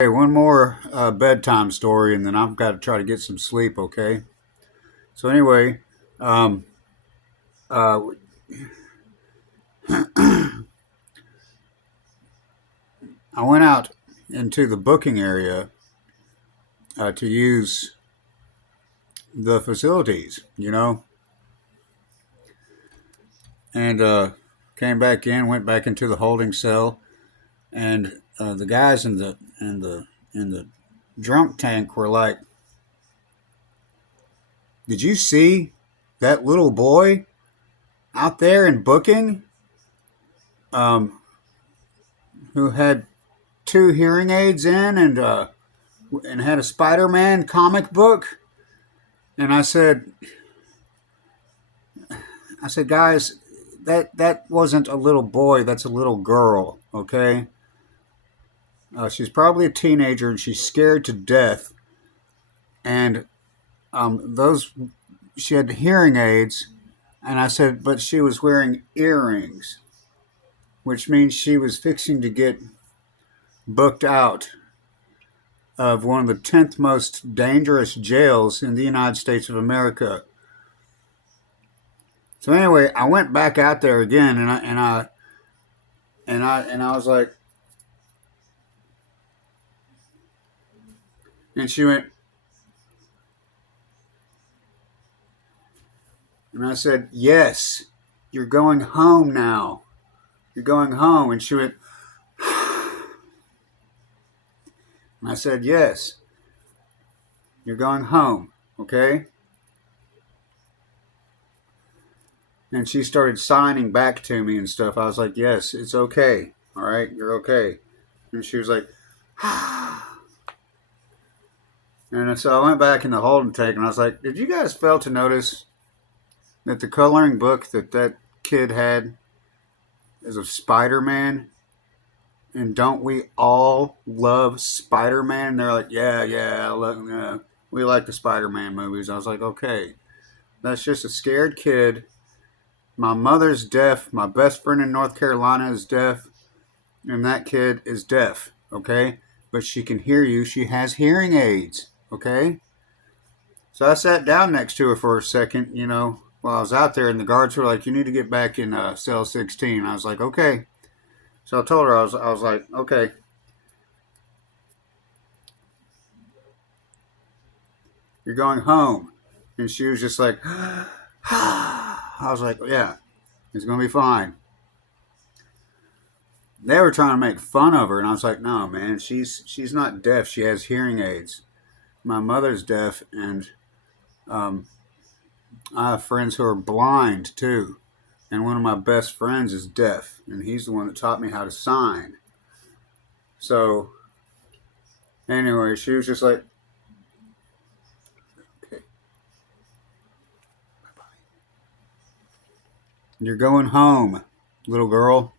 Hey, one more bedtime story, and then I've got to try to get some sleep. Okay. So anyway, um, uh, I went out into the booking area to use the facilities, and came back in, went back into the holding cell, and the guys in the drunk tank were like, "Did you see that little boy out there in booking?" Um, who had two hearing aids in and had a Spider-Man comic book. And I said, guys, that wasn't a little boy. That's a little girl. Okay, she's probably a teenager and she's scared to death. And those she had hearing aids. And I said, but she was wearing earrings, which means she was fixing to get booked out of one of the 10th most dangerous jails in the United States of America. So anyway, I went back out there again, and I was like, and she went, and I said, yes, you're going home now. You're going home. And she went, and I said, yes, you're going home. Okay. And she started signing back to me and stuff. I was like, yes, it's okay. All right, you're okay. And she was like, and so I went back in the holding tank and I was like, did you guys fail to notice that the coloring book that kid had is of Spider-Man? And don't we all love Spider-Man? And they're like, yeah, yeah, we like the Spider-Man movies. I was like, okay, that's just a scared kid. My mother's deaf. My best friend in North Carolina is deaf. And that kid is deaf, okay? But she can hear you. She has hearing aids, okay? So I sat down next to her for a second, while I was out there, and the guards were like, you need to get back in cell 16. I was like, okay. So I told her, I was like, okay. You're going home. And she was just like, I was like, yeah, it's going to be fine. They were trying to make fun of her, and I was like, no, man, she's not deaf. She has hearing aids. My mother's deaf, and um, I have friends who are blind too. And one of my best friends is deaf, and he's the one that taught me how to sign. So, anyway, she was just like, okay, you're going home, little girl.